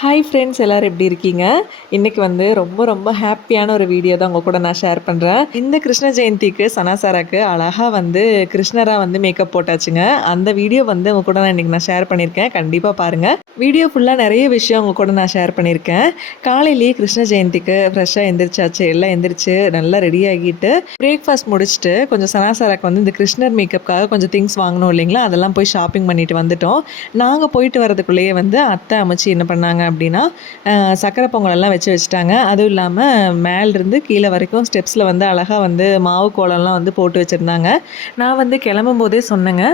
Hi friends, எல்லோரும் எப்படி இருக்கீங்க? இன்றைக்கி வந்து ரொம்ப ரொம்ப ஹாப்பியான ஒரு வீடியோ தான் உங்கள் கூட நான் ஷேர் பண்ணுறேன். இந்த கிருஷ்ண ஜெயந்திக்கு சனாசாராக்கு அழகாக வந்து கிருஷ்ணராக வந்து மேக்கப் போட்டாச்சுங்க. அந்த வீடியோ வந்து உங்கள் கூட நான் இன்றைக்கி ஷேர் பண்ணியிருக்கேன். கண்டிப்பாக பாருங்கள். வீடியோ ஃபுல்லாக நிறைய விஷயம் உங்கள் கூட நான் ஷேர் பண்ணியிருக்கேன். காலையிலேயே கிருஷ்ண ஜெயந்திக்கு ஃப்ரெஷ்ஷாக எந்திரிச்சாச்சு. எல்லாம் எந்திரிச்சு நல்லா ரெடி ஆகிட்டு பிரேக்ஃபாஸ்ட் முடிச்சுட்டு கொஞ்சம் சனாசாராக்கு வந்து இந்த கிருஷ்ணர் மேக்கப்புக்காக கொஞ்சம் திங்ஸ் வாங்கணும் இல்லைங்களா, அதெல்லாம் போய் ஷாப்பிங் பண்ணிட்டு வந்துட்டோம். நாங்கள் போயிட்டு வரதுக்குள்ளேயே வந்து அத்தை அமைச்சு என்ன பண்ணாங்க அப்படின்னா சக்கரை பொங்கல் எல்லாம் வச்சுட்டாங்க. அதுவும் இல்லாமல் மேலிருந்து கீழே வரைக்கும் ஸ்டெப்ஸில் வந்து அழகாக வந்து மாவு கோலம்லாம் வந்து போட்டு வச்சுருந்தாங்க. நான் வந்து கிளம்பும் போதே சொன்னேங்க,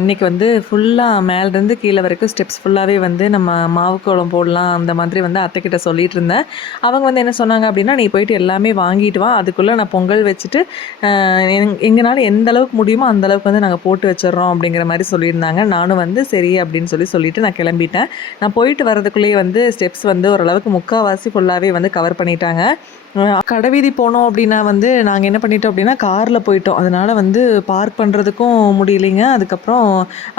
இன்றைக்கி வந்து ஃபுல்லாக மேலேருந்து கீழே வரைக்கும் ஸ்டெப்ஸ் ஃபுல்லாகவே வந்து நம்ம மாவு கோலம் போடலாம் அந்த மாதிரி வந்து அத்தைக்கிட்ட சொல்லிகிட்டு இருந்தேன். அவங்க வந்து என்ன சொன்னாங்க அப்படின்னா, நீ போயிட்டு எல்லாமே வாங்கிட்டு வா, அதுக்குள்ளே நான் பொங்கல் வச்சுட்டு எங்களால் எந்த அளவுக்கு முடியுமோ அந்த அளவுக்கு வந்து நாங்கள் போட்டு வச்சிடுறோம் அப்படிங்கிற மாதிரி சொல்லியிருந்தாங்க. நானும் வந்து சரி அப்படின்னு சொல்லிட்டு நான் கிளம்பிட்டேன். நான் போயிட்டு வரதுக்குள்ளேயே வந்து ஸ்டெப்ஸ் வந்து ஓரளவுக்கு முக்கால்வாசி ஃபுல்லாகவே வந்து கவர் பண்ணிட்டாங்க. கடைவீதி போனோம் அப்படின்னா வந்து நாங்கள் என்ன பண்ணிட்டோம் அப்படின்னா காரில் போயிட்டோம். அதனால் வந்து பார்க் பண்ணுறதுக்கும் முடியலைங்க. அதுக்கப்புறம்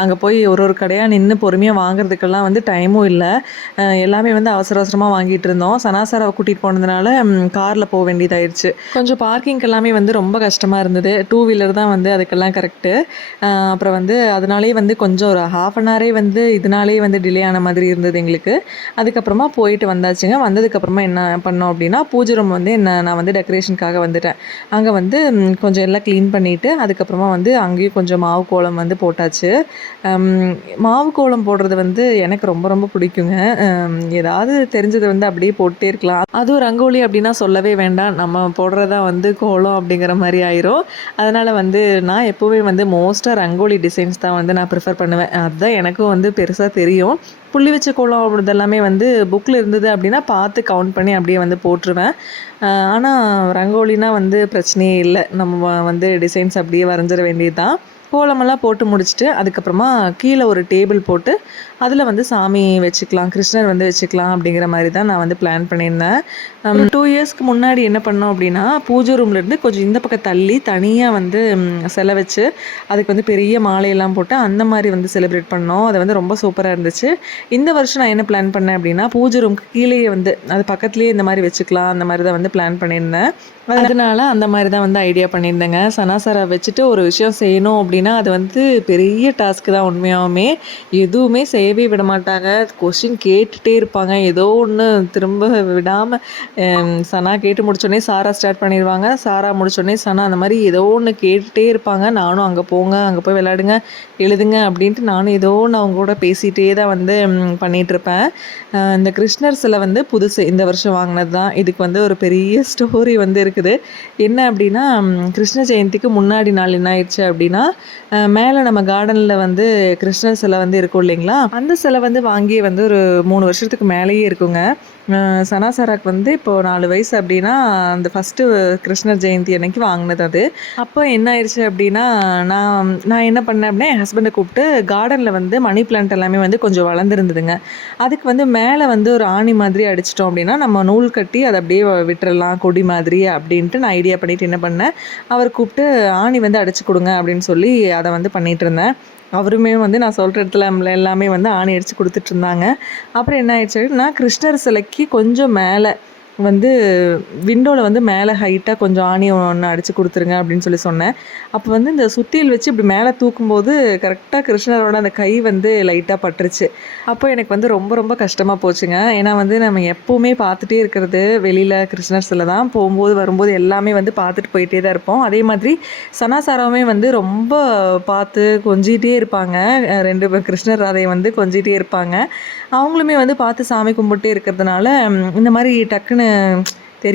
அங்கே போய் ஒரு கடையாக நின்று பொறுமையாக வாங்குறதுக்கெல்லாம் வந்து டைமும் இல்லை. எல்லாமே வந்து அவசர அவசரமாக வாங்கிட்டு இருந்தோம். சனாசாராவை கூட்டிகிட்டு போனதுனால காரில் போக வேண்டியதாயிடுச்சு. கொஞ்சம் பார்க்கிங்க்கு எல்லாமே வந்து ரொம்ப கஷ்டமாக இருந்தது. 2 வீலர் தான் வந்து அதுக்கெல்லாம் கரெக்டு. அப்புறம் வந்து அதனாலே வந்து கொஞ்சம் ஒரு ½ அன் ஹவரே வந்து இதனாலே வந்து டிலே ஆன மாதிரி இருந்தது எங்களுக்கு. அதுக்கப்புறமா போயிட்டு வந்தாச்சுங்க. வந்ததுக்கப்புறமா என்ன பண்ணோம் அப்படின்னா, பூஜை ரூம் வந்து நான் வந்து டெக்கரேஷனுக்காக வந்துட்டேன். அங்கே வந்து கொஞ்சம் எல்லாம் க்ளீன் பண்ணிவிட்டு அதுக்கப்புறமா வந்து அங்கேயும் கொஞ்சம் மாவு கோலம் வந்து போட்டாச்சு. மாவு கோலம் போடுறது வந்து எனக்கு ரொம்ப ரொம்ப பிடிக்குங்க. ஏதாவது தெரிஞ்சது வந்து அப்படியே போட்டே இருக்கலாம். அதுவும் ரங்கோலி அப்படின்னா சொல்லவே வேண்டாம். நம்ம போடுறதா வந்து கோலம் அப்படிங்கிற மாதிரி ஆயிரும். அதனால் வந்து நான் எப்போவுமே வந்து மோஸ்ட்டாக ரங்கோலி டிசைன்ஸ் தான் வந்து நான் ப்ரிஃபர் பண்ணுவேன். அதுதான் எனக்கும் வந்து பெருசாக தெரியும். புள்ளி வச்ச கோலம் இதெல்லாமே வந்து புக்கில் இருந்தது அப்படின்னா பார்த்து கவுண்ட் பண்ணி அப்படியே வந்து போட்டுருவேன். ஆனால் ரங்கோலினா வந்து பிரச்சனையே இல்லை. நம்ம வந்து டிசைன்ஸ் அப்படியே வரைஞ்சிட வேண்டியது தான். கோலமெல்லாம் போட்டு முடிச்சுட்டு அதுக்கப்புறமா கீழே ஒரு டேபிள் போட்டு அதில் வந்து சாமி வச்சுக்கலாம், கிருஷ்ணர் வந்து வச்சுக்கலாம் அப்படிங்கிற மாதிரி தான் நான் வந்து பிளான் பண்ணியிருந்தேன். 2 இயர்ஸ்க்கு முன்னாடி என்ன பண்ணோம் அப்படின்னா, பூஜை ரூம்லேருந்து கொஞ்சம் இந்த பக்கம் தள்ளி தனியாக வந்து சிலை வச்சு அதுக்கு வந்து பெரிய மாலையெல்லாம் போட்டு அந்த மாதிரி வந்து செலிப்ரேட் பண்ணோம். அது வந்து ரொம்ப சூப்பராக இருந்துச்சு. இந்த வருஷம் நான் என்ன பிளான் பண்ணேன் அப்படின்னா, பூஜை ரூமுக்கு கீழேயே வந்து அது பக்கத்துலேயே இந்த மாதிரி வச்சுக்கலாம் அந்த மாதிரி தான் வந்து பிளான் பண்ணியிருந்தேன். அதனால அந்த மாதிரி தான் வந்து ஐடியா பண்ணியிருந்தேங்க. சனாசாரா வச்சுட்டு ஒரு விஷயம் செய்யணும் அப்படின்னா அது வந்து பெரிய டாஸ்க்கு தான் உண்மையாகவுமே. எதுவுமே செய்யவே விட மாட்டாங்க. கொஷின் கேட்டுகிட்டே இருப்பாங்க. ஏதோ ஒன்று திரும்ப விடாமல் சனா கேட்டு முடிச்சோடனே சாரா ஸ்டார்ட் பண்ணிடுவாங்க. சாரா முடிச்சோடனே சனா அந்த மாதிரி ஏதோ ஒன்று கேட்டுகிட்டே இருப்பாங்க. நானும் அங்கே போங்க, அங்கே போய் விளையாடுங்க, எழுதுங்க அப்படின்ட்டு நானும் ஏதோ ஒன்று அவங்க கூட பேசிகிட்டே தான் வந்து பண்ணிகிட்ருப்பேன். இந்த கிருஷ்ணர் சிலை வந்து புதுசு இந்த வருஷம் வாங்கினது தான். இதுக்கு வந்து ஒரு பெரிய ஸ்டோரி வந்து இருக்குது. என்ன அப்படின்னா, கிருஷ்ண ஜெயந்திக்கு முன்னாடி நாள் என்ன ஆயிடுச்சு அப்படின்னா, மேலே நம்ம கார்டனில் வந்து கிருஷ்ணர் சிலை வந்து இருக்கும் இல்லைங்களா, அந்த சிலை வந்து வாங்கி வந்து ஒரு 3 வருஷத்துக்கு மேலேயே இருக்குங்க. சனாசாராக்கு வந்து இப்போது 4 வயசு அப்படின்னா அந்த ஃபஸ்ட்டு கிருஷ்ணர் ஜெயந்தி அன்னைக்கு வாங்கினது அது. அப்போ என்ன ஆயிடுச்சு அப்படின்னா, நான் என்ன பண்ணேன் அப்படின்னா, என் ஹஸ்பண்டை கூப்பிட்டு கார்டனில் வந்து மணி பிளான்ட் எல்லாமே வந்து கொஞ்சம் வளர்ந்துருந்ததுங்க. அதுக்கு வந்து மேலே வந்து ஒரு ஆணி மாதிரி அடிச்சிட்டோம் அப்படின்னா நம்ம நூல் கட்டி அதை அப்படியே விட்டுறலாம் கொடி மாதிரி அப்படின்ட்டு நான் ஐடியா பண்ணிவிட்டு என்ன பண்ணேன், அவர் கூப்பிட்டு ஆணி வந்து அடிச்சு கொடுங்க அப்படின்னு சொல்லி அதை வந்து பண்ணிகிட்டு இருந்தேன். அவருமே வந்து நான் சொல்கிற இடத்துல எல்லாமே வந்து ஆணி அடித்து கொடுத்துட்ருந்தாங்க. அப்புறம் என்ன ஆயிடுச்சுன்னா, கிருஷ்ணர் சிலைக்கு கொஞ்சம் மேலே வந்து விண்டோவில் வந்து மேலே ஹைட்டாக கொஞ்சம் ஆணி ஒன்று அடித்து கொடுத்துருங்க அப்படின்னு சொல்லி சொன்னேன். அப்போ வந்து இந்த சுத்தியல் வச்சு இப்படி மேலே தூக்கும்போது கரெக்டாக கிருஷ்ணரோட அந்த கை வந்து லைட்டாக பட்டுருச்சு. அப்போ எனக்கு வந்து ரொம்ப ரொம்ப கஷ்டமாக போச்சுங்க. ஏன்னா வந்து நம்ம எப்போவுமே பார்த்துட்டே இருக்கிறது வெளியில் கிருஷ்ணர் சிலை தான். போகும்போது வரும்போது எல்லாமே வந்து பார்த்துட்டு போயிட்டே தான் இருப்போம். அதே மாதிரி சனாசாராவுமே வந்து ரொம்ப பார்த்து கொஞ்சிகிட்டே இருப்பாங்க. 2 கிருஷ்ணர் ராதையை வந்து கொஞ்சிகிட்டே இருப்பாங்க. அவங்களுமே வந்து பார்த்து சாமி கும்பிட்டே இருக்கிறதுனால இந்த மாதிரி டக்குன்னு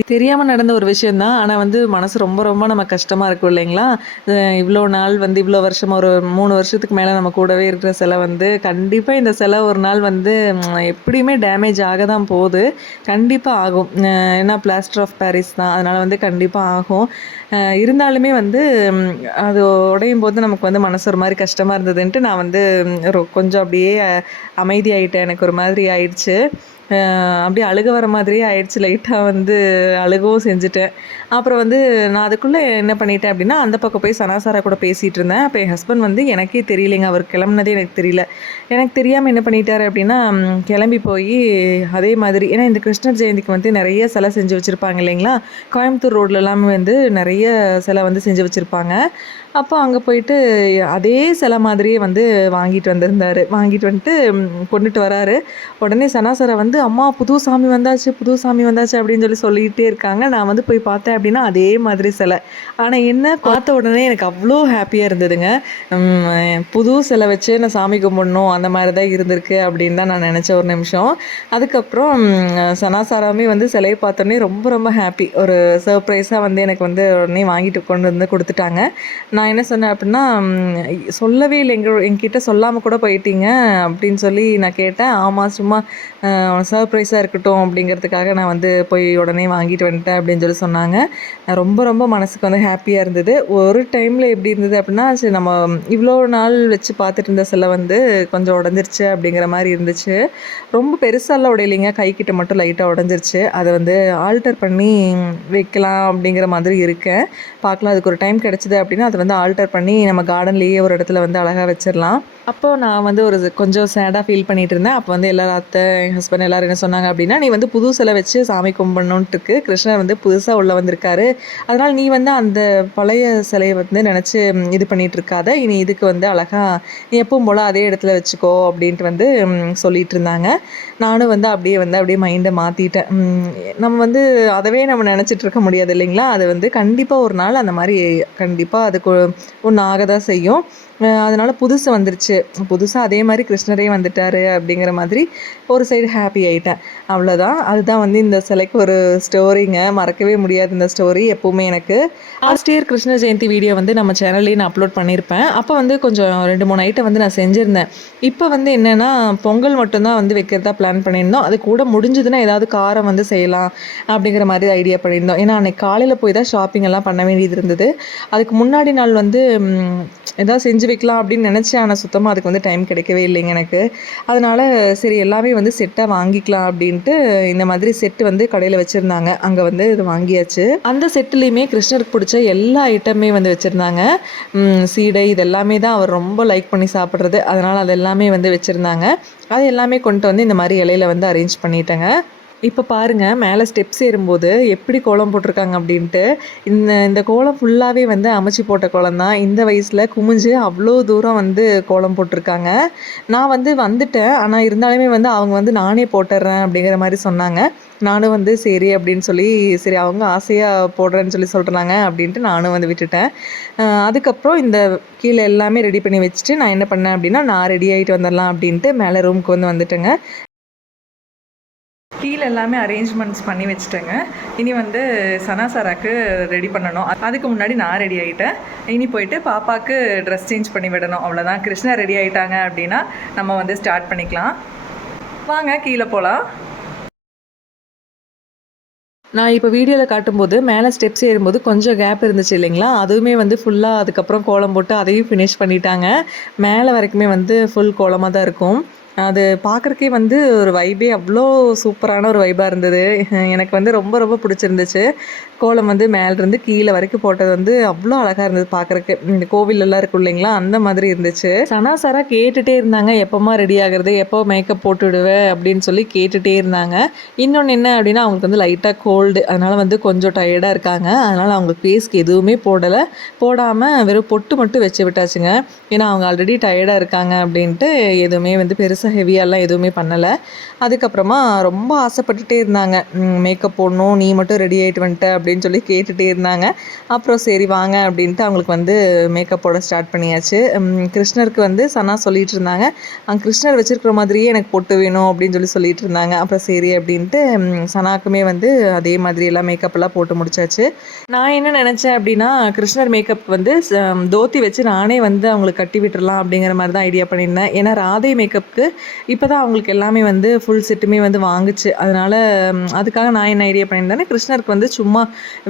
தெரியாமல் நடந்த ஒரு விஷயந்தான். ஆனால் வந்து மனசு ரொம்ப ரொம்ப நம்ம கஷ்டமாக இருக்கும் இல்லைங்களா. இவ்வளோ நாள் வந்து இவ்வளோ வருஷம் ஒரு 3 வருஷத்துக்கு மேலே நம்ம கூடவே இருக்கிற சிலை வந்து கண்டிப்பாக இந்த சிலை ஒரு நாள் வந்து எப்படியுமே டேமேஜ் ஆக தான் போகுது. கண்டிப்பாக ஆகும். ஏன்னா பிளாஸ்டர் ஆஃப் பாரிஸ் தான், அதனால் வந்து கண்டிப்பாக ஆகும். இருந்தாலுமே வந்து அது உடையும் போது நமக்கு வந்து மனசு ஒரு மாதிரி கஷ்டமாக இருந்ததுன்ட்டு நான் வந்து கொஞ்சம் அப்படியே அமைதியாகிட்டேன். எனக்கு ஒரு மாதிரி ஆயிடுச்சு. அப்படியே அழுக வர மாதிரியே ஆயிடுச்சு. லைட்டாக வந்து அழுகவும் செஞ்சுட்டேன். அப்புறம் வந்து நான் அதுக்குள்ளே என்ன பண்ணிட்டேன் அப்படின்னா, அந்த பக்கம் போய் சனாசாரா கூட பேசிகிட்டு இருந்தேன். அப்போ என் ஹஸ்பண்ட் வந்து எனக்கே தெரியலைங்க. அவர் கிளம்புனதே எனக்கு தெரியல. எனக்கு தெரியாமல் என்ன பண்ணிட்டாரு அப்படின்னா, கிளம்பி போய் அதே மாதிரி ஏன்னா இந்த கிருஷ்ணர் ஜெயந்திக்கு வந்து நிறைய சிலை செஞ்சு வச்சுருப்பாங்க இல்லைங்களா? கோயம்புத்தூர் ரோட்லலாம் வந்து நிறைய சிலை வந்து செஞ்சு வச்சுருப்பாங்க. அப்போ அங்கே போயிட்டு அதே சிலை மாதிரியே வந்து வாங்கிட்டு வந்திருந்தாரு. வாங்கிட்டு வந்துட்டு கொண்டுட்டு வராரு. உடனே சனாசரா வந்து, "அம்மா புது சாமி வந்தாச்சு, புது சாமி வந்தாச்சு" அப்படின்னு சொல்லிட்டே இருக்காங்க. நான் வந்து போய் பார்த்தேன் அப்படின்னா, அதே மாதிரி சிலை. ஆனா என்ன பார்த்த உடனே எனக்கு அவ்வளோ ஹேப்பியா இருந்ததுங்க. புது சிலை வச்சு நான் சாமி கும்பிடணும் அந்த மாதிரி தான் இருந்திருக்கு அப்படின்னு தான் நான் நினச்சேன் ஒரு நிமிஷம். அதுக்கப்புறம் சனாசாராமே வந்து சிலையை பார்த்தோன்னே ரொம்ப ரொம்ப ஹேப்பி. ஒரு சர்ப்ரைஸாக வந்து எனக்கு வந்து உடனே வாங்கிட்டு கொண்டு வந்து கொடுத்துட்டாங்க. நான் என்ன சொன்னேன் அப்படின்னா, சொல்லவே இல்லை என்கிட்ட சொல்லாமல் கூட போயிட்டீங்க அப்படின்னு சொல்லி நான் கேட்டேன். ஆமாம் சும்மா சர்ப்ரைஸாக இருக்கட்டும் அப்படிங்கிறதுக்காக நான் வந்து போய் உடனே வாங்கிட்டு வந்துட்டேன் அப்படின்னு சொன்னாங்க. ரொம்ப ரொம்ப மனசுக்கு வந்து ஹாப்பியாக இருந்தது. ஒரு டைமில் எப்படி இருந்தது அப்படின்னா, சரி நம்ம இவ்வளோ நாள் வச்சு பார்த்துட்டு இருந்த சிலை வந்து கொஞ்சம் உடஞ்சிருச்சு அப்படிங்கிற மாதிரி இருந்துச்சு. ரொம்ப பெருசாலாம் உடையலைங்க, கைக்கிட்ட மட்டும் லைட்டாக உடஞ்சிருச்சு. அதை வந்து ஆல்டர் பண்ணி வைக்கலாம் அப்படிங்கிற மாதிரி இருக்கேன். பார்க்கலாம், அதுக்கு ஒரு டைம் கிடச்சிது அப்படின்னா அதை வந்து ஆல்டர் பண்ணி நம்ம கார்டன்லேயே ஒரு இடத்துல வந்து அழகாக வச்சிடலாம். அப்போது நான் வந்து ஒரு கொஞ்சம் சேடாக ஃபீல் பண்ணிகிட்டு இருந்தேன். அப்போ வந்து எல்லாரும் அத்தை, என் ஹஸ்பண்ட் எல்லோரும் என்ன சொன்னாங்க அப்படின்னா, "நீ வந்து புது சிலை வச்சு சாமி கும்பிடணுன்ட்டு இருக்கு. கிருஷ்ணர் வந்து புதுசாக உள்ளே வந்திருக்காரு. அதனால் நீ வந்து அந்த பழைய சிலையை வந்து நினச்சி இது பண்ணிகிட்டு இருக்காத. இனி இதுக்கு வந்து அழகாக நீ எப்பவும் போல் அதே இடத்துல வச்சுக்கோ" அப்படின்ட்டு வந்து சொல்லிகிட்டு இருந்தாங்க. நானும் வந்து அப்படியே மைண்டை மாற்றிட்டேன். நம்ம வந்து அதவே நம்ம நினச்சிட்டு இருக்க முடியாது இல்லைங்களா? அது வந்து கண்டிப்பாக ஒரு நாள் அந்த மாதிரி கண்டிப்பாக அதுக்கு ஒன்று ஆக தான் செய்யும். அதனால் புதுசு வந்துருச்சு. புதுசாக அதே மாதிரி கிருஷ்ணரே வந்துட்டார் அப்படிங்கிற மாதிரி ஒரு சைடு ஹாப்பி ஆகிட்டேன். அவ்வளோதான். அதுதான் வந்து இந்த சிலைக்கு ஒரு ஸ்டோரிங்க. மறக்கவே முடியாது இந்த ஸ்டோரி எப்போவுமே எனக்கு. Last year Krishna Jayanti video வந்து நம்ம சேனல்லேயே நான் அப்லோட் பண்ணியிருப்பேன். அப்போ வந்து கொஞ்சம் 2, 3 ஐட்டம் வந்து நான் செஞ்சுருந்தேன். இப்போ வந்து என்னென்னா பொங்கல் மட்டும்தான் வந்து வைக்கிறதா பிளான் பண்ணியிருந்தோம். அது கூட முடிஞ்சதுன்னா ஏதாவது காரம் வந்து செய்யலாம் அப்படிங்கிற மாதிரி ஐடியா பண்ணியிருந்தோம். ஏன்னா அன்றைக்கி காலையில் போய் தான் ஷாப்பிங் எல்லாம் பண்ண வேண்டியது இருந்தது. அதுக்கு முன்னாடி நாள் வந்து ஏதாவது செஞ்சு வைக்கலாம் அப்படின்னு நினச்சேன். ஆனால் சுத்தமாக அதுக்கு வந்து டைம் கிடைக்கவே இல்லைங்க எனக்கு. அதனால் சரி எல்லாமே வந்து செட்டாக வாங்கிக்கலாம் அப்படின்ட்டு இந்த மாதிரி செட்டு வந்து கடையில் வச்சுருந்தாங்க. அங்கே வந்து இது வாங்கியாச்சு. அந்த செட்டுலேயுமே கிருஷ்ணருக்கு பிடிச்ச எல்லா ஐட்டமே வந்து வச்சுருந்தாங்க. சீடை இது எல்லாமே தான் அவர் ரொம்ப லைக் பண்ணி சாப்பிட்றது. அதனால் அது எல்லாமே வந்து வச்சுருந்தாங்க. அது எல்லாமே கொண்டு வந்து இந்த மாதிரி இலையில வந்து அரேஞ்ச் பண்ணிட்டேங்க. இப்போ பாருங்கள், மேலே ஸ்டெப்ஸ் ஏறும்போது எப்படி கோலம் போட்டிருக்காங்க அப்படின்ட்டு. இந்த கோலம் ஃபுல்லாகவே வந்து அமைச்சு போட்ட கோலம் தான். இந்த வயசில் குமிஞ்சு அவ்வளோ தூரம் வந்து கோலம் போட்டிருக்காங்க. நான் வந்து வந்துட்டேன். ஆனால் இருந்தாலுமே வந்து அவங்க வந்து நானே போட்டுடுறேன் அப்படிங்கிற மாதிரி சொன்னாங்க. நானும் வந்து சரி அப்படின்னு சொல்லி, சரி அவங்க ஆசையாக போடுறேன்னு சொல்கிறாங்க அப்படின்ட்டு நானும் வந்து விட்டுட்டேன். அதுக்கப்புறம் இந்த கீழே எல்லாமே ரெடி பண்ணி வச்சுட்டு நான் என்ன பண்ணேன் அப்படின்னா, நான் ரெடி ஆகிட்டு வந்துடலாம் அப்படின்ட்டு மேலே ரூமுக்கு வந்து வந்துட்டேங்க. கீழே எல்லாமே அரேஞ்ச்மெண்ட்ஸ் பண்ணி வச்சுட்டேங்க. இனி வந்து சனாசாராக்கு ரெடி பண்ணணும். அதுக்கு முன்னாடி நான் ரெடி ஆகிட்டேன். இனி போயிட்டு பாப்பாவுக்கு ட்ரெஸ் சேஞ்ச் பண்ணி விடணும். அவ்வளோதான். கிருஷ்ணா ரெடி ஆகிட்டாங்க அப்படின்னா நம்ம வந்து ஸ்டார்ட் பண்ணிக்கலாம். வாங்க கீழே போகலாம். நான் இப்போ வீடியோவில் காட்டும்போது மேலே ஸ்டெப்ஸ் ஏறும்போது கொஞ்சம் கேப் இருந்துச்சு இல்லைங்களா? அதுவுமே வந்து ஃபுல்லாக அதுக்கப்புறம் கோலம் போட்டு அதையும் ஃபினிஷ் பண்ணிட்டாங்க. மேலே வரைக்குமே வந்து ஃபுல் கோலமாக தான் இருக்கும். அது பார்க்குறக்கே வந்து ஒரு வைபே அவ்வளோ சூப்பரான ஒரு வைபாக இருந்தது. எனக்கு வந்து ரொம்ப ரொம்ப பிடிச்சிருந்துச்சு. கோலம் வந்து மேலேருந்து கீழே வரைக்கும் போட்டது வந்து அவ்வளோ அழகாக இருந்தது பார்க்குறக்கு. இந்த கோவிலெல்லாம் இருக்கும் இல்லைங்களா? அந்த மாதிரி இருந்துச்சு. சனாசாரா கேட்டுகிட்டே இருந்தாங்க, எப்போம்மா ரெடி ஆகிறது, எப்போ மேக்கப் போட்டு விடுவேன் அப்படின்னு சொல்லி கேட்டுகிட்டே இருந்தாங்க. இன்னொன்று என்ன அப்படின்னா, அவங்களுக்கு வந்து லைட்டாக கோல்டு. அதனால் வந்து கொஞ்சம் டயர்டாக இருக்காங்க. அதனால் அவங்க ஃபேஸ்க்கு எதுவுமே போடாமல் வெறும் பொட்டு மட்டும் வச்சு விட்டாச்சுங்க. ஏன்னா அவங்க ஆல்ரெடி டயர்டாக இருக்காங்க அப்படின்ட்டு எதுவுமே வந்து பெருசாக ஹெவியாலாம் எதுவுமே பண்ணலை. அதுக்கப்புறமா ரொம்ப ஆசைப்பட்டுட்டே இருந்தாங்க, மேக்கப் போடணும், நீ மட்டும் ரெடி ஆகிட்டு வந்துட்ட அப்படின்னு சொல்லி கேட்டுகிட்டே இருந்தாங்க. அப்புறம் சரி வாங்க அப்படின்ட்டு அவங்களுக்கு வந்து மேக்கப் போட ஸ்டார்ட் பண்ணியாச்சு. கிருஷ்ணருக்கு வந்து சனா சொல்லிகிட்டு இருந்தாங்க, கிருஷ்ணர் வச்சுருக்கிற மாதிரியே எனக்கு பொட்டு வேணும் அப்படின்னு சொல்லிட்டு இருந்தாங்க. அப்புறம் சரி அப்படின்ட்டு சனாக்குமே வந்து அதே மாதிரி எல்லாம் மேக்கப்லாம் போட்டு முடிச்சாச்சு. நான் என்ன நினச்சேன் அப்படின்னா, கிருஷ்ணர் மேக்கப் வந்து தோத்தி வச்சு நானே வந்து அவங்களுக்கு கட்டி விட்டுறலாம் அப்படிங்கிற மாதிரி தான் ஐடியா பண்ணியிருந்தேன். ஏன்னா ராதை மேக்கப்புக்கு இப்போ தான் அவங்களுக்கு எல்லாமே வந்து ஃபுல் செட்டுமே வந்து வாங்குச்சு. அதனால் அதுக்காக நான் என்ன ஐடியா பண்ணியிருந்தேன்னா, கிருஷ்ணருக்கு வந்து சும்மா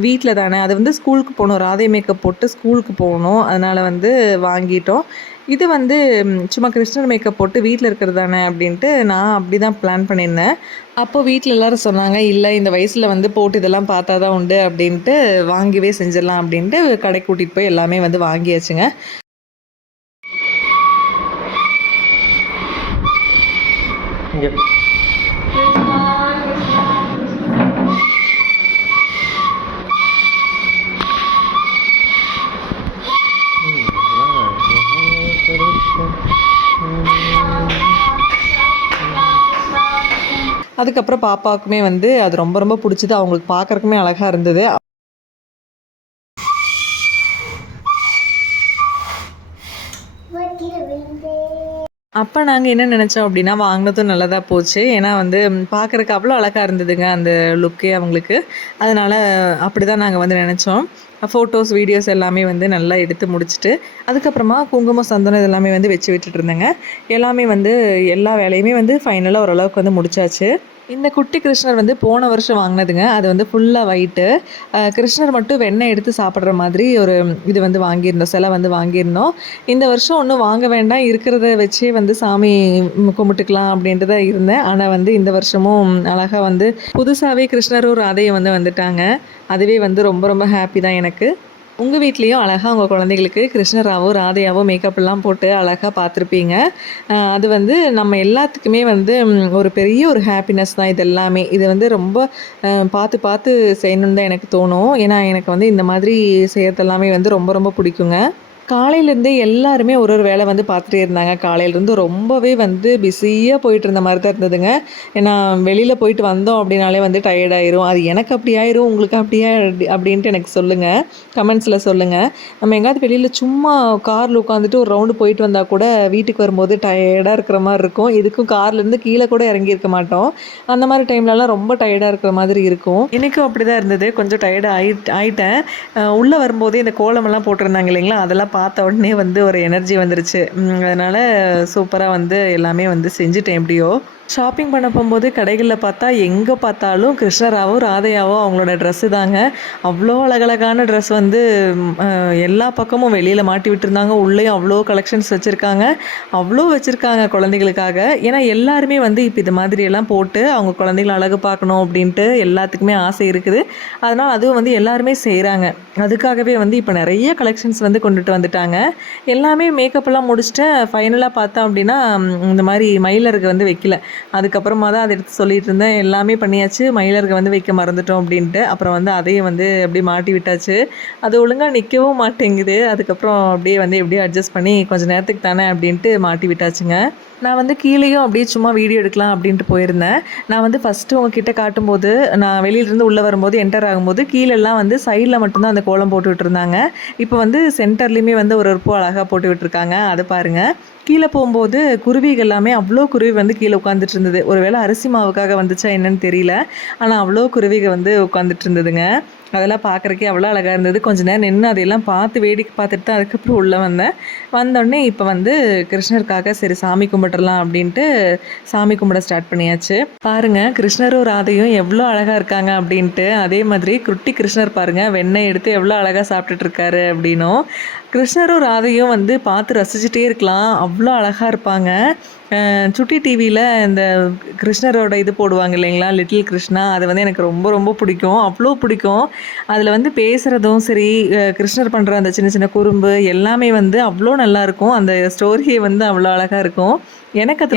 வீட்டில் தானே அது வந்து ஸ்கூலுக்கு போகணும், ராதை மேக்கப் போட்டு ஸ்கூலுக்கு போகணும். அதனால் வந்து வாங்கிட்டோம். இது வந்து சும்மா கிருஷ்ணர் மேக்கப் போட்டு வீட்டில் இருக்கிறது தானே அப்படின்ட்டு நான் அப்படி தான் பிளான் பண்ணியிருந்தேன். அப்போது வீட்டில் எல்லோரும் சொன்னாங்க, இல்லை இந்த வயசில் வந்து போட்டு இதெல்லாம் பார்த்தா தான் உண்டு அப்படின்ட்டு வாங்கிவே செஞ்சிடலாம் அப்படின்ட்டு கடைக்கு கூட்டிகிட்டு போய் எல்லாமே வந்து வாங்கியாச்சுங்க. அதுக்கப்புறம் பாப்பாவுக்குமே வந்து அது ரொம்ப ரொம்ப பிடிச்சது. அவங்களுக்கு பார்க்குறக்குமே அழகாக இருந்தது. அப்போ நாங்கள் என்ன நினச்சோம் அப்படின்னா, வாங்கினதும் நல்லதாக போச்சு. ஏன்னா வந்து பார்க்குறக்கு அவ்வளோ அழகாக இருந்ததுங்க அந்த லுக்கே அவங்களுக்கு. அதனால் அப்படி தான் நாங்கள் வந்து நினச்சோம். ஃபோட்டோஸ், வீடியோஸ் எல்லாமே வந்து நல்லா எடுத்து முடிச்சுட்டு, அதுக்கப்புறமா குங்குமம், சந்தனம் இதெல்லாமே வந்து வச்சு விட்டுட்டு இருந்தேங்க. எல்லாமே வந்து எல்லா வேலையுமே வந்து ஃபைனலாக ஓரளவுக்கு வந்து முடிச்சாச்சு. இந்த குட்டி கிருஷ்ணர் வந்து போன வருஷம் வாங்கினதுங்க. அது வந்து ஃபுல்லாக ஒயிட்டு. கிருஷ்ணர் மட்டும் வெண்ணெய் எடுத்து சாப்பிட்ற மாதிரி ஒரு இது வந்து வாங்கியிருந்தோம், சிலை வந்து வாங்கியிருந்தோம். இந்த வருஷம் ஒன்றும் வாங்க வேண்டாம், இருக்கிறத வச்சே வந்து சாமி கும்பிட்டுக்கலாம் அப்படின்ட்டு தான் இருந்தேன். ஆனால் வந்து இந்த வருஷமும் அழகாக வந்து புதுசாகவே கிருஷ்ணரும் ராதையும் வந்து வந்துட்டாங்க. அதுவே வந்து ரொம்ப ரொம்ப ஹாப்பி தான் எனக்கு. உங்கள் வீட்லேயும் அழகாக உங்கள் குழந்தைகளுக்கு கிருஷ்ணராவோ ராதையாவோ மேக்கப்லாம் போட்டு அழகாக பார்த்துருப்பீங்க. அது வந்து நம்ம எல்லாத்துக்குமே வந்து ஒரு பெரிய ஒரு ஹாப்பினஸ் தான் இது எல்லாமே. இது வந்து ரொம்ப பார்த்து பார்த்து செய்யணுன்னு தான் எனக்கு தோணும். ஏன்னா எனக்கு வந்து இந்த மாதிரி செய்கிறது எல்லாமே வந்து ரொம்ப ரொம்ப பிடிக்குங்க. காலையிலேருந்தே எல்லாருமே ஒரு ஒரு வேலை வந்து பார்த்துட்டே இருந்தாங்க. காலையிலேருந்து ரொம்பவே வந்து பிஸியாக போயிட்டு இருந்த மாதிரி தான் இருந்ததுங்க. ஏன்னா வெளியில் போயிட்டு வந்தோம் அப்படின்னாலே வந்து டயர்ட் ஆயிரும். அது எனக்கு அப்படி ஆயிரும், உங்களுக்கு அப்படியா அப்படின்ட்டு எனக்கு சொல்லுங்கள், கமெண்ட்ஸில் சொல்லுங்கள். நம்ம எங்கேயாவது வெளியில் சும்மா காரில் உட்காந்துட்டு ஒரு ரவுண்டு போயிட்டு வந்தால் கூட வீட்டுக்கு வரும்போது டயர்டாக இருக்கிற மாதிரி இருக்கும். இதுக்கும் கார்லேருந்து கீழே கூட இறங்கியிருக்க மாட்டோம். அந்த மாதிரி டைம்லலாம் ரொம்ப டயர்டாக இருக்கிற மாதிரி இருக்கும். எனக்கும் அப்படி தான் இருந்தது. கொஞ்சம் டயர்டாக ஆயிட்டேன். உள்ளே வரும்போதே இந்த கோலமெல்லாம் போட்டிருந்தாங்க இல்லைங்களா, அதெல்லாம் பார்த்த உடனே வந்து ஒரு எனர்ஜி வந்துருச்சு. அதனால் சூப்பராக வந்து எல்லாமே வந்து செஞ்சுட்டேன் எப்படியோ. ஷாப்பிங் பண்ண போகும்போது கடைகளில் பார்த்தா எங்கே பார்த்தாலும் கிருஷ்ணராவோ ராதையாவோ அவங்களோட ட்ரெஸ்ஸு தாங்க. அவ்வளோ அழகழகான ட்ரெஸ் வந்து எல்லா பக்கமும் வெளியில் மாட்டி விட்டுருந்தாங்க. உள்ளேயும் அவ்வளோ கலெக்ஷன்ஸ் வச்சுருக்காங்க. அவ்வளோ வச்சுருக்காங்க குழந்தைகளுக்காக. ஏன்னா எல்லாருமே வந்து இப்போ இது மாதிரியெல்லாம் போட்டு அவங்க குழந்தைகளை அழகு பார்க்கணும் அப்படின்ட்டு எல்லாத்துக்குமே ஆசை இருக்குது. அதனால் அதுவும் வந்து எல்லாருமே செய்கிறாங்க. அதுக்காகவே வந்து இப்போ நிறைய கலெக்ஷன்ஸ் வந்து கொண்டுட்டு வந்துட்டாங்க. எல்லாமே மேக்கப்லாம் முடிச்சுட்டேன். ஃபைனலாக பார்த்தோம் அப்படின்னா இந்த மாதிரி மயிலருக்கு வந்து வைக்கல. அதுக்கப்புறமா தான் அதை எடுத்து சொல்லிட்டு இருந்தேன். எல்லாமே பண்ணியாச்சு, மயிலருக்கு வந்து வைக்க மறந்துட்டோம் அப்படின்ட்டு. அப்புறம் வந்து அதையும் வந்து அப்படியே மாட்டி விட்டாச்சு. அது ஒழுங்காக நிற்கவும் மாட்டேங்குது. அதுக்கப்புறம் அப்படியே வந்து எப்படியோ அட்ஜஸ்ட் பண்ணி கொஞ்சம் நேரத்துக்கு தானே அப்படின்ட்டு மாட்டி விட்டாச்சுங்க. நான் வந்து கீழேயும் அப்படியே சும்மா வீடியோ எடுக்கலாம் அப்படின்ட்டு போயிருந்தேன். நான் வந்து ஃபஸ்ட்டு உங்ககிட்ட காட்டும்போது, நான் வெளியிலேருந்து உள்ளே வரும்போது என்டர் ஆகும்போது கீழெல்லாம் வந்து சைடில் மட்டும்தான் அந்த கோலம் போட்டு விட்டுருந்தாங்க. இப்போ வந்து சென்டர்லேயுமே வந்து ஒரு பூ அழகாக போட்டு விட்டுருக்காங்க. அதை பாருங்கள். கீழே போகும்போது குருவிகள் எல்லாமே அவ்வளோ குருவி வந்து கீழே உட்காந்துட்டு இருந்தது. ஒரு வேளை அரிசி மாவுக்காக வந்துச்சா என்னன்னு தெரியல. ஆனால் அவ்வளோ குருவிகள் வந்து உட்காந்துட்டு இருந்ததுங்க. அதெல்லாம் பார்க்குறக்கே அவ்வளோ அழகாக இருந்தது. கொஞ்சம் நேரம் நின்று அதையெல்லாம் பார்த்து வேடிக்கை பார்த்துட்டு தான் அதுக்கப்புறம் உள்ளே வந்தேன். வந்தோடனே இப்போ வந்து கிருஷ்ணருக்காக சரி சாமி கும்பிட்டுறலாம் அப்படின்ட்டு சாமி கும்பிட ஸ்டார்ட் பண்ணியாச்சு. பாருங்கள், கிருஷ்ணரும் ராதையும் எவ்வளோ அழகாக இருக்காங்க அப்படின்ட்டு. அதே மாதிரி குட்டி கிருஷ்ணர் பாருங்கள், வெண்ணெய் எடுத்து எவ்வளோ அழகாக சாப்பிட்டுட்டு இருக்காரு அப்படின்னும். கிருஷ்ணரும் ராதையும் வந்து பார்த்து ரசிச்சுட்டே இருக்கலாம். அவ்வளோ அழகாக இருப்பாங்க. சுட்டி டிவியில் இந்த கிருஷ்ணரோட இது போடுவாங்க இல்லைங்களா, லிட்டில் கிருஷ்ணா, அது வந்து எனக்கு ரொம்ப ரொம்ப பிடிக்கும். அவ்வளோ பிடிக்கும். அதில் வந்து பேசுகிறதும் சரி, கிருஷ்ணர் பண்ணுற அந்த சின்ன சின்ன குறும்பு எல்லாமே வந்து அவ்வளோ நல்லாயிருக்கும். அந்த ஸ்டோரியே வந்து அவ்வளோ அழகாக இருக்கும்.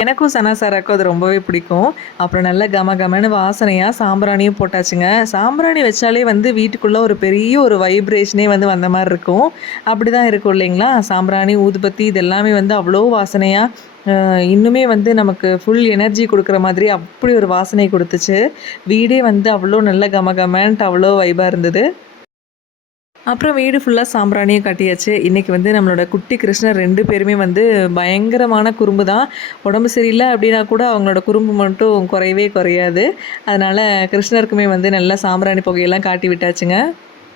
எனக்கும் சனா சாராக்கும் அது ரொம்பவே பிடிக்கும். அப்புறம் நல்ல கமன்னு வாசனையாக சாம்பிராணியும் போட்டாச்சுங்க. சாம்பிராணி வச்சாலே வந்து வீட்டுக்குள்ளே ஒரு பெரிய ஒரு வைப்ரேஷனே வந்து வந்த மாதிரி இருக்கும். அப்படி தான் இருக்கும் இல்லைங்களா. சாம்பிராணி, ஊதுபத்தி இது எல்லாமே வந்து அவ்வளோ வாசனையாக இன்னுமே வந்து நமக்கு ஃபுல் எனர்ஜி கொடுக்குற மாதிரி அப்படி ஒரு வாசனை கொடுத்துச்சு. வீடே வந்து அவ்வளோ நல்ல கமன்ட்டு அவ்வளோ வைபாக இருந்தது. அப்புறம் வீடு ஃபுல்லாக சாம்பிராணியும் கட்டியாச்சு. இன்றைக்கி வந்து நம்மளோட குட்டி கிருஷ்ணர் 2 பேருமே வந்து பயங்கரமான குறும்பு தான். உடம்பு சரியில்லை அப்படின்னா கூட அவங்களோட குறும்பு மட்டும் குறையவே குறையாது. அதனால் கிருஷ்ணருக்குமே வந்து நல்லா சாம்பிராணி புகையெல்லாம் காட்டி விட்டாச்சுங்க.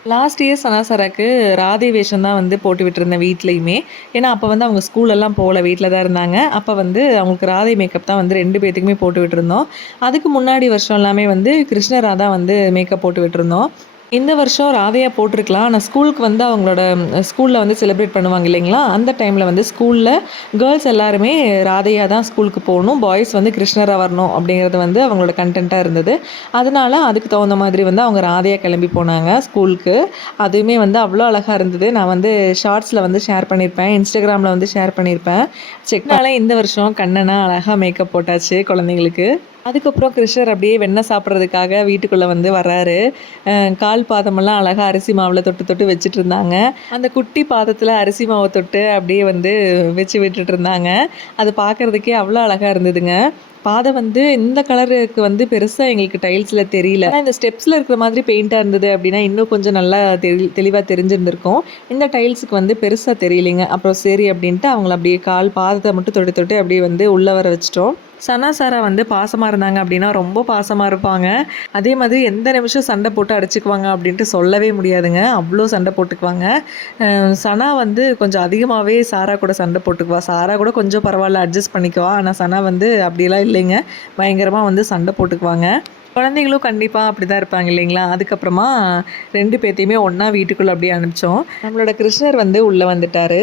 லாஸ்ட் இயர் சனாசராக்கு ராதே வேஷம் தான் வந்து போட்டு விட்டுருந்தேன் வீட்லேயுமே. ஏன்னா அப்போ வந்து அவங்க ஸ்கூலெல்லாம் போகல, வீட்டில் தான் இருந்தாங்க. அப்போ வந்து அவங்களுக்கு ராதே மேக்கப் தான் வந்து 2 பேத்துக்குமே போட்டு விட்டுருந்தோம். அதுக்கு முன்னாடி வருஷம் எல்லாமே வந்து கிருஷ்ணரா தான் வந்து மேக்கப் போட்டு விட்டுருந்தோம். இந்த வருஷம் ராதையா போட்டிருக்கலாம். ஆனா ஸ்கூலுக்கு வந்து அவங்களோட ஸ்கூல்ல வந்து செலிப்ரேட் பண்ணுவாங்க இல்லைங்களா? அந்த டைம்ல வந்து ஸ்கூல்ல கேர்ள்ஸ் எல்லாருமே ராதையா தான் ஸ்கூலுக்கு போகணும். பாய்ஸ் வந்து கிருஷ்ணரா வரணும் அப்படிங்கிறது வந்து அவங்களோட கன்டென்ட்டா இருந்தது. அதனால அதுக்கு தகுந்த மாதிரி வந்து அவங்க ராதையா கிளம்பி போனாங்க ஸ்கூலுக்கு. அதுவுமே வந்து அவ்வளோ அழகா இருந்தது. நான் வந்து ஷார்ட்ஸ்ல வந்து ஷேர் பண்ணியிருப்பேன். இன்ஸ்டாகிராம்ல வந்து ஷேர் பண்ணியிருப்பேன். இந்த வருஷம் கண்ணனா அழகா மேக்கப் போட்டாச்சு குழந்தைங்களுக்கு. அதுக்கப்புறம் கிருஷ்ணர் அப்படியே வெண்ணெய் சாப்பிட்றதுக்காக வீட்டுக்குள்ளே வந்து வர்றாரு. கால் பாதமெல்லாம் அழகாக அரிசி மாவில் தொட்டு தொட்டு வச்சுட்டு இருந்தாங்க. அந்த குட்டி பாதத்தில் அரிசி மாவை தொட்டு அப்படியே வந்து வச்சு விட்டுட்டு இருந்தாங்க. அது பார்க்குறதுக்கே அவ்வளோ அழகாக இருந்ததுங்க. பாதை வந்து இந்த கலருக்கு வந்து பெருசாக எங்களுக்கு டைல்ஸில் தெரியல. ஆனால் இந்த ஸ்டெப்ஸில் இருக்கிற மாதிரி பெயிண்டாக இருந்தது அப்படின்னா இன்னும் கொஞ்சம் நல்லா தெளிவாக தெரிஞ்சிருந்திருக்கும். இந்த டைல்ஸுக்கு வந்து பெருசாக தெரியலைங்க. அப்புறம் சரி அப்படின்ட்டு அவங்கள அப்படியே கால் பாதத்தை மட்டும் தொட்டு தொட்டு அப்படியே வந்து உள்ளே வர வச்சிட்டோம். சனா சாரா வந்து பாசமாக இருந்தாங்க அப்படின்னா ரொம்ப பாசமாக இருப்பாங்க. அதே மாதிரி எந்த நிமிஷம் சண்டை போட்டு அடிச்சுக்குவாங்க அப்படின்ட்டு சொல்லவே முடியாதுங்க. அவ்வளோ சண்டை போட்டுக்குவாங்க. சனா வந்து கொஞ்சம் அதிகமாகவே சாரா கூட சண்டை போட்டுக்குவா. சாரா கூட கொஞ்சம் பரவாயில்ல அட்ஜஸ்ட் பண்ணிக்குவா. ஆனால் சனா வந்து அப்படிலாம் இல்லைங்க. பயங்கரமாக வந்து சண்டை போட்டுக்குவாங்க. குழந்தைகளும் கண்டிப்பாக அப்படி தான் இருப்பாங்க இல்லைங்களா? அதுக்கப்புறமா 2 பேத்தையுமே ஒன்றா வீட்டுக்குள்ளே அப்படியே அனுப்பிச்சோம். நம்மளோட கிருஷ்ணர் வந்து உள்ளே வந்துட்டார்.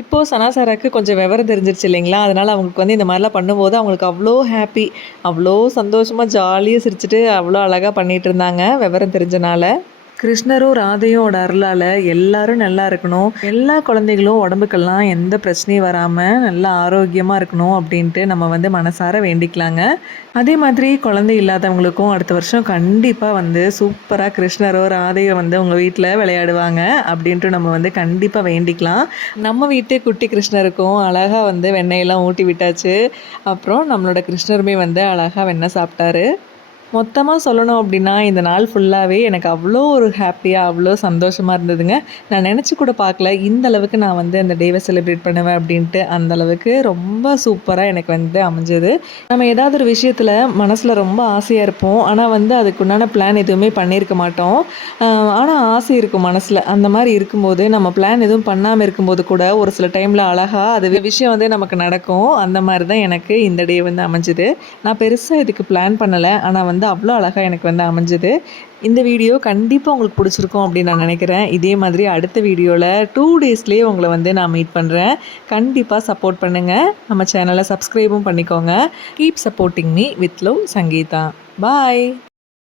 இப்போ சனாசாராக்கு கொஞ்சம் விவரம் தெரிஞ்சிருச்சு இல்லைங்களா? அதனால அவங்களுக்கு வந்து இந்த மாதிரிலாம் பண்ணும்போது அவங்களுக்கு அவ்வளோ ஹாப்பி. அவ்வளோ சந்தோஷமா ஜாலியா சிரிச்சுட்டு அவ்வளோ அழகா பண்ணிட்டு இருந்தாங்க விவரம் தெரிஞ்சனால. கிருஷ்ணரும் ராதையோட அருளால் எல்லாரும் நல்லா இருக்கணும், எல்லா குழந்தைகளும் உடம்புக்கெல்லாம் எந்த பிரச்சனையும் வராமல் நல்லா ஆரோக்கியமாக இருக்கணும் அப்படின்ட்டு நம்ம வந்து மனசார வேண்டிக்கலாங்க. அதே மாதிரி குழந்தை இல்லாதவங்களுக்கும் அடுத்த வருஷம் கண்டிப்பாக வந்து சூப்பராக கிருஷ்ணரோ ராதையோ வந்து உங்கள் வீட்டில் விளையாடுவாங்க அப்படின்ட்டு நம்ம வந்து கண்டிப்பாக வேண்டிக்கலாம். நம்ம வீட்டு குட்டி கிருஷ்ணருக்கும் அழகாக வந்து வெண்ணெயெல்லாம் ஊட்டி விட்டாச்சு. அப்புறம் நம்மளோட கிருஷ்ணருமே வந்து அழகாக வெண்ணெய் சாப்பிட்டாரு. மொத்தமாக சொல்லணும் அப்படின்னா இந்த நாள் ஃபுல்லாகவே எனக்கு அவ்வளோ ஒரு ஹாப்பியாக அவ்வளோ சந்தோஷமாக இருந்ததுங்க. நான் நினச்சி கூட பார்க்கல இந்த அளவுக்கு நான் வந்து அந்த டேவை செலிப்ரேட் பண்ணுவேன் அப்படின்ட்டு. அந்த அளவுக்கு ரொம்ப சூப்பராக எனக்கு வந்து அமைஞ்சது. நம்ம ஏதாவது ஒரு விஷயத்தில் மனசில் ரொம்ப ஆசையாக இருப்போம். ஆனால் வந்து அதுக்குண்டான பிளான் எதுவுமே பண்ணியிருக்க மாட்டோம். ஆனால் ஆசை இருக்கும் மனசில். அந்த மாதிரி இருக்கும்போது நம்ம பிளான் எதுவும் பண்ணாமல் இருக்கும்போது கூட ஒரு சில டைமில் அழகாக அது விஷயம் வந்து நமக்கு நடக்கும். அந்த மாதிரி தான் எனக்கு இந்த டே வந்து அமைஞ்சுது. நான் பெருசாக இதுக்கு பிளான் பண்ணலை. ஆனால் வந்து அவ்வளோ அழகாக எனக்கு வந்து அமைஞ்சுது. இந்த வீடியோ கண்டிப்பாக உங்களுக்கு பிடிச்சிருக்கும் அப்படின்னு நான் நினைக்கிறேன். இதே மாதிரி அடுத்த வீடியோவில் 2 டேஸ்லேயே உங்களை வந்து நான் மீட் பண்ணுறேன். கண்டிப்பாக சப்போர்ட் பண்ணுங்கள். நம்ம சேனலை சப்ஸ்கிரைபும் பண்ணிக்கோங்க. Keep supporting me with love Sangeetha. Bye.